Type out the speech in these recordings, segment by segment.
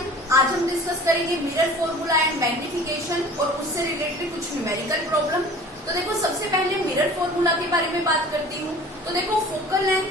Everyone, आज हम discuss करेंगे मिरर फॉर्मूला एंड मैग्निफिकेशन और उससे रिलेटेड कुछ न्यूमेरिकल प्रॉब्लम। तो देखो, सबसे पहले मिरर फॉर्मूला के बारे में बात करती हूँ। तो देखो, focal length,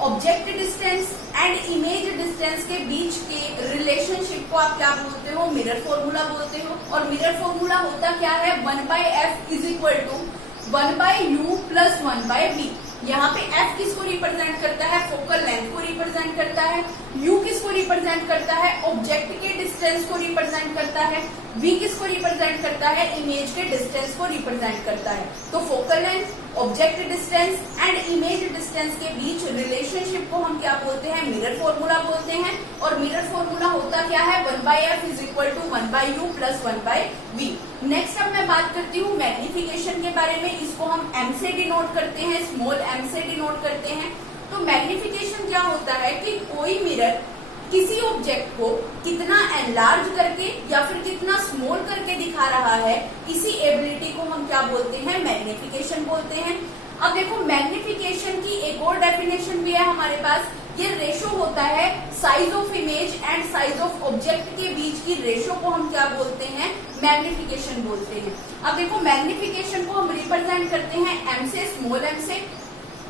object distance and image distance के बीच के रिलेशनशिप को आप क्या बोलते हो? मिरर फॉर्मूला बोलते हो। और मिरर फॉर्मूला होता क्या है? 1/f is equal to 1/u plus 1/v। यहाँ पे f किसको रिप्रेजेंट करता है? फोकल लेंथ को रिप्रेजेंट करता है। u किसको रिप्रेजेंट करता है? ऑब्जेक्ट के डिस्टेंस को रिप्रेजेंट करता है। v किसको रिप्रेजेंट करता है? इमेज के डिस्टेंस को रिप्रेजेंट करता है। तो focal length, object distance and image distance के बीच रिलेशनशिप को हम क्या बोलते हैं? मिरर फॉर्मूला बोलते हैं। और मिरर फॉर्मूला होता क्या है? 1/f is equal to 1/u plus 1/v। Next अब मैं बात करती हूँ मैग्निफिकेशन के बारे में। इसको हम m से डिनोट करते हैं, स्मॉल m से डिनोट करते हैं। तो मैग्निफिकेशन क्या होता है कि कोई मिरर किसी ऑब्जेक्ट को कितना एनलार्ज करके या फिर कितना स्मॉल करके दिखा रहा है, इसी एबिलिटी को हम क्या बोलते हैं? मैग्निफिकेशन बोलते हैं। अब देखो, मैग्निफिकेशन की एक और डेफिनेशन भी है हमारे पास। ये रेशो होता है size of image and size of object के बीच की रेशो को हम क्या बोलते हैं? मैग्निफिकेशन बोलते हैं। अब देखो, मैग्निफिकेशन को हम रिप्रेजेंट करते हैं m से, स्मॉल m से।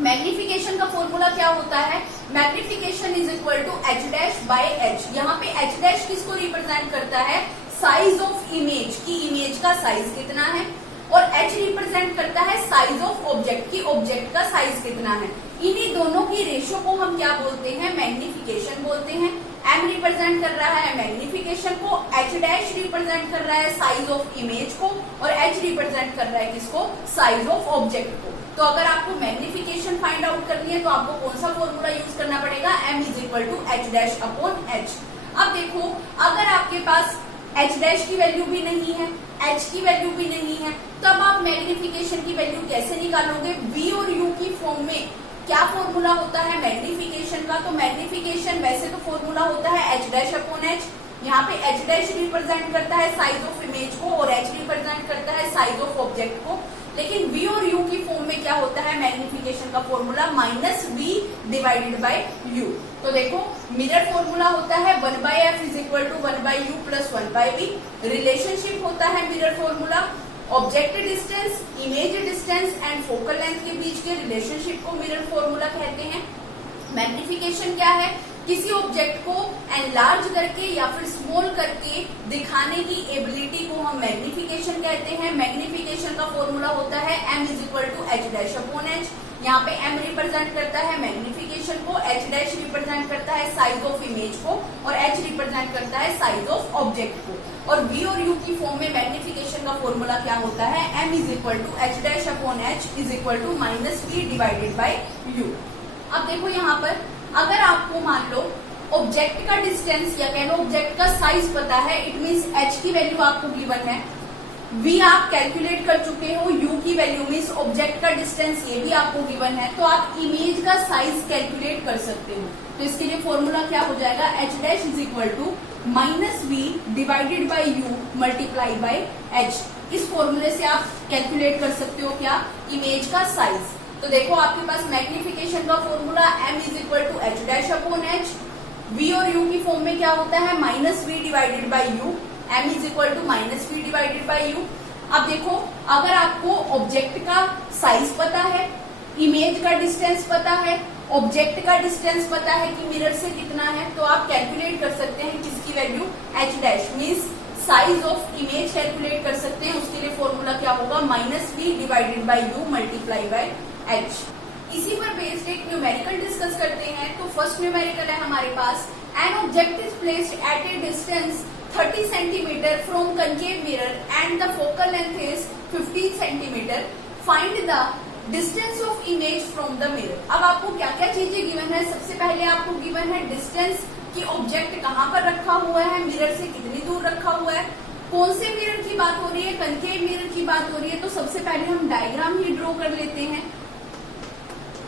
मैग्निफिकेशन का फॉर्मूला क्या होता है? Magnification is equal to h dash by h। यहाँ पे h डैश किसको रिप्रेजेंट करता है? साइज ऑफ इमेज की, इमेज का साइज कितना है। और h रिप्रेजेंट करता है साइज ऑफ ऑब्जेक्ट की, ऑब्जेक्ट का साइज कितना है। इन्हीं दोनों की रेशो को हम क्या बोलते हैं? मैग्निफिकेशन बोलते हैं। m रिप्रेजेंट कर रहा है मैग्निफिकेशन को, h डैश रिप्रेजेंट कर रहा है साइज ऑफ इमेज को, और h रिप्रेजेंट कर रहा है किसको? साइज ऑफ ऑब्जेक्ट को। तो अगर आपको मैग्निफिकेशन फाइंड आउट करनी है तो आपको कौन सा फॉर्मूला यूज करना पड़ेगा? m is equal to h dash upon h। अब देखो, अगर आपके पास h डैश की वैल्यू भी नहीं है, h की वैल्यू भी नहीं है, तब आप मैग्निफिकेशन की वैल्यू कैसे निकालोगे? v और u की फॉर्म में क्या फॉर्मूला होता है मैग्निफिकेशन का? तो मैग्निफिकेशन वैसे तो फॉर्मूला होता है h डैश अपॉन h। यहाँ पे h डैश रिप्रेजेंट करता है साइज ऑफ इमेज को और h रिप्रेजेंट करता है साइज ऑफ ऑब्जेक्ट को। लेकिन v और u की फॉर्म में क्या होता है मैग्निफिकेशन का formula? -v divided by u। तो देखो, मिरर फॉर्मूला होता है 1/f is equal to 1/u plus 1/v। Relationship होता है mirror formula object distance, image distance and focal length के बीच के रिलेशनशिप को मिरर फॉर्मूला कहते हैं। मैग्निफिकेशन क्या है? किसी ऑब्जेक्ट को एनलार्ज करके या फिर स्मॉल करके दिखाने की एबिलिटी को हम मैग्निफिकेशन कहते हैं। मैग्निफिकेशन का फॉर्मूला होता है m is equal to h dash upon h। यहाँ पे m रिप्रेजेंट करता है मैग्निफिकेशन को, h डैश रिप्रेजेंट करता है साइज ऑफ इमेज को, और h रिप्रेजेंट करता है साइज ऑफ ऑब्जेक्ट को। और v और u की फॉर्म में मैग्निफिकेशन का फॉर्मूला क्या होता है? m is equal to h dash upon h is equal to -v divided by u। अब देखो, यहाँ पर अगर आपको मान लो ऑब्जेक्ट का डिस्टेंस या कह लो ऑब्जेक्ट का साइज पता है, इट मीन्स h की वैल्यू आपको गिवन है, v आप कैलकुलेट कर चुके हो, u की वैल्यू मीन्स ऑब्जेक्ट का डिस्टेंस ये भी आपको गिवन है, तो आप इमेज का साइज कैलकुलेट कर सकते हो। तो इसके लिए फॉर्मूला क्या हो जाएगा? h dash is equal to -v divided by u multiply by h। इस फॉर्मूले से आप कैलकुलेट कर सकते हो क्या? इमेज का साइज। तो देखो, आपके पास मैग्निफिकेशन का formula m is equal to h dash upon h। v और u की फॉर्म में क्या होता है? -v divided by u। m is equal to -v divided by u। अब देखो, अगर आपको ऑब्जेक्ट का साइज पता है, इमेज का डिस्टेंस पता है, ऑब्जेक्ट का डिस्टेंस पता है कि मिरर से कितना है, तो आप कैलकुलेट कर सकते हैं किसकी value? h dash means size of image calculate कर सकते हैं। उसके लिए फॉर्मूला क्या होगा? -v divided by u multiply by h। इसी पर बेस्ड एक न्यूमेरिकल डिस्कस करते हैं। तो फर्स्ट न्यूमेरिकल है हमारे पास, an object is placed at a distance 30 centimetre from concave mirror and the focal length is 15 centimetre. Find the distance of image from the mirror. अब आपको क्या क्या चीजें गिवन है? सबसे पहले आपको गिवन है डिस्टेंस कि ऑब्जेक्ट कहाँ पर रखा हुआ है, मिरर से कितनी दूर रखा हुआ है, कौन से मिरर की बात हो रही है, कनकेव मिरर की बात हो रही है। तो सबसे पहले हम डायग्राम ही ड्रॉ कर लेते हैं।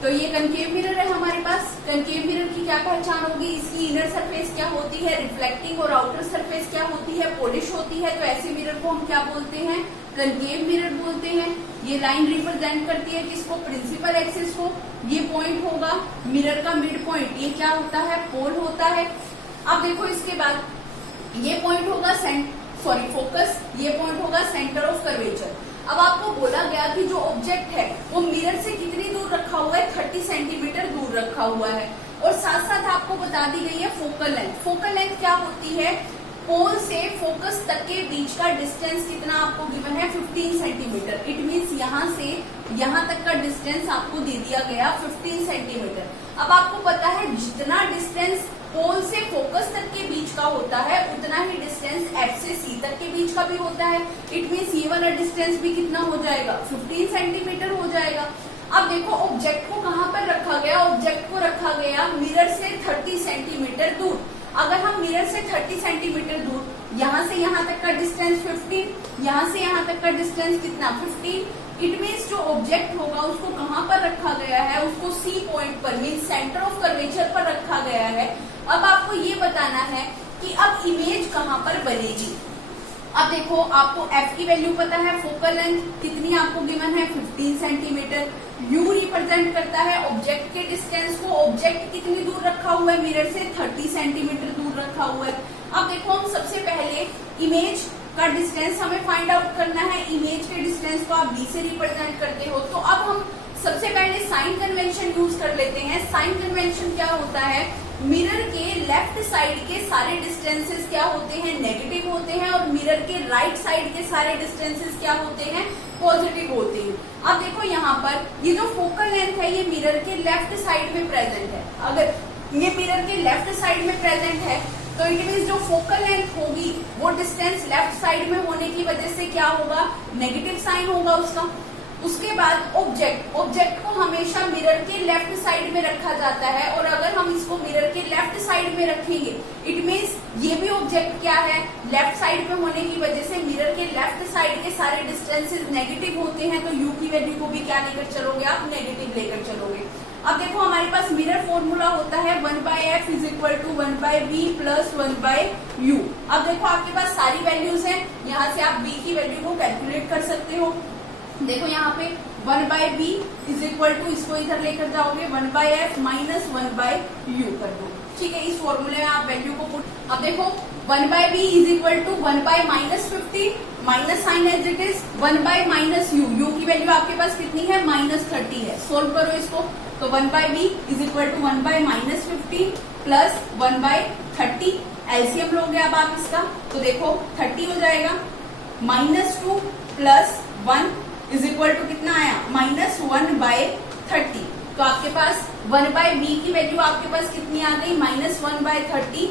तो ये कनकेव मिरर है हमारे पास। कनकेव मिरर की क्या पहचान होगी? इसकी इनर सरफेस क्या होती है, रिफ्लेक्टिंग और आउटर सरफेस क्या होती है, पॉलिश होती है। तो ऐसे मिरर को हम क्या बोलते हैं? कनकेव मिरर बोलते हैं। ये लाइन रिप्रेजेंट करती है किसको? प्रिंसिपल एक्सिस को। ये पॉइंट होगा मिरर का मिड पॉइंट, ये क्या होता है? पोल होता है। अब देखो इसके बाद ये पॉइंट होगा फोकस, ये पॉइंट होगा सेंटर ऑफ कर्वेचर। अब आपको बोला गया कि जो ऑब्जेक्ट है वो मिरर से कितनी दूर रखा हुआ है, 30 सेंटीमीटर दूर रखा हुआ है। और साथ साथ आपको बता दी गई है फोकल लेंथ। फोकल लेंथ क्या होती है, पोल से फोकस तक के बीच का डिस्टेंस कितना आपको गिवन है, 15 सेंटीमीटर। इट मीन्स यहाँ से यहाँ तक का डिस्टेंस आपको दे दिया गया 15 सेंटीमीटर। अब आपको पता है जितना डिस्टेंस पोल से फोकस तक के बीच का होता है उतना ही डिस्टेंस F से C तक के बीच का भी होता है। इट मीन्स ये वाला डिस्टेंस भी कितना हो जाएगा, 15 सेंटीमीटर हो जाएगा। अब देखो ऑब्जेक्ट को कहाँ पर रखा गया, ऑब्जेक्ट को रखा गया मिरर से 30 सेंटीमीटर दूर। अगर हम मिरर से 30 सेंटीमीटर दूर, यहाँ से यहाँ तक का डिस्टेंस 15, यहाँ से यहाँ तक का डिस्टेंस कितना 15, इट मीन्स जो ऑब्जेक्ट होगा उसको कहाँ पर रखा गया है, उसको C पॉइंट पर मीन्स सेंटर ऑफ कर्वेचर पर रखा गया है। अब आपको ये बताना है कि अब इमेज कहाँ पर बनेगी। अब देखो आपको F की वैल्यू पता है, फोकल लेंथ कितनी आपको गिवन है 15 सेंटीमीटर। U रिप्रेजेंट करता है ऑब्जेक्ट के डिस्टेंस को, ऑब्जेक्ट कितनी दूर रखा हुआ है, मिरर से 30 सेंटीमीटर दूर रखा हुआ है। अब देखो हम सबसे पहले इमेज का डिस्टेंस हमें फाइंड आउट करना है। इमेज के डिस्टेंस को आप B से रिप्रेजेंट करते हो, तो अब हम सबसे पहले साइन कन्वेंशन यूज कर लेते हैं। साइन कन्वेंशन क्या होता है, मिरर के लेफ्ट साइड के सारे डिस्टेंसेस क्या होते हैं, नेगेटिव होते हैं, और मिरर के राइट साइड के सारे डिस्टेंसेस क्या होते हैं, पॉजिटिव होते हैं। अब देखो यहाँ पर ये जो फोकल लेंथ है ये मिरर के लेफ्ट साइड में प्रेजेंट है। अगर ये मिरर के लेफ्ट साइड में प्रेजेंट है तो इट मीन्स जो फोकल लेंथ होगी वो डिस्टेंस लेफ्ट साइड में होने की वजह से क्या होगा, नेगेटिव साइन होगा उसका। उसके बाद ऑब्जेक्ट को हमेशा मिरर के लेफ्ट साइड में रखा जाता है, और अगर हम इसको मिरर के लेफ्ट साइड में रखेंगे इट मीन्स ये भी ऑब्जेक्ट क्या है, लेफ्ट साइड में होने की वजह से मिरर के लेफ्ट साइड के सारे डिस्टेंसेस नेगेटिव होते हैं, तो यू की वैल्यू को भी क्या लेकर चलोगे आप, नेगेटिव लेकर चलोगे। अब देखो हमारे पास मिरर फॉर्मूला होता है 1/f is equal to 1/v plus 1/u। अब देखो आपके पास सारी वैल्यूज हैं, यहाँ से आप b की वैल्यू को कैलकुलेट कर सकते हो। देखो यहाँ पे 1/v इज इक्वल टू, इसको इधर लेकर जाओगे 1/f माइनस 1/u कर दो, ठीक है। इस फॉर्मूले में आप वैल्यू को पुट, अब देखो 1/v is equal to 1/-15 minus sign as it is 1/-u। u की वैल्यू आपके पास कितनी है, -30 है। सोल्व करो इसको, तो 1/v is equal to 1/-15 plus 1/30। LCM लोगे अब आप इसका, तो देखो 30 हो जाएगा, -2 प्लस 1 इज इक्वल टू कितना आया, -1/30। तो आपके पास 1/v की वैल्यू आपके पास कितनी आ गई, -1/30।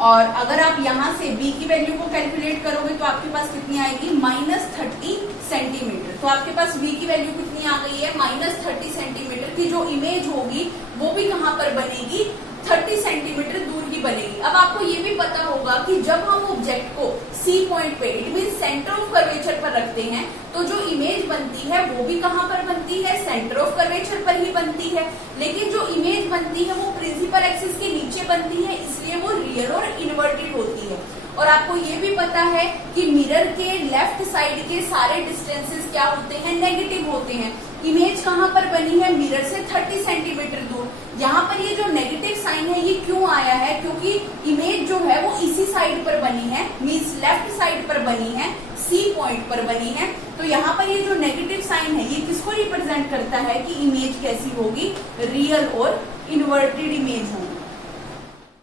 और अगर आप यहाँ से b की वैल्यू को कैलकुलेट करोगे तो आपके पास कितनी आएगी, -30 सेंटीमीटर। तो आपके पास v की वैल्यू कितनी आ गई है, -30 सेंटीमीटर की जो इमेज होगी वो भी कहाँ पर बनेगी, 30 सेंटीमीटर दूर ही बनेगी। अब आपको ये भी पता होगा कि जब हम ऑब्जेक्ट को C पॉइंट पे it mean centre of curvature पर रखते हैं तो जो इमेज बनती है वो भी कहाँ पर बनती है, सेंटर ऑफ कर्वेचर पर ही बनती है। लेकिन जो इमेज बनती है वो प्रिंसिपल एक्सिस के नीचे बनती है, इसलिए वो रियल और इन्वर्टेड होती है। और आपको ये भी पता है कि मिरर के लेफ्ट साइड के सारे डिस्टेंसेस क्या होते हैं, नेगेटिव होते हैं। इमेज कहाँ पर बनी है, मिरर से 30 सेंटीमीटर दूर। यहाँ पर ये जो नेगेटिव साइन है ये क्यों आया है, क्योंकि इमेज जो है वो इसी साइड पर बनी है, मीन्स लेफ्ट साइड पर बनी है, C पॉइंट पर बनी है। तो यहाँ पर ये जो नेगेटिव साइन है ये किसको रिप्रेजेंट करता है कि इमेज कैसी होगी, रियल और इन्वर्टेड इमेज होगी।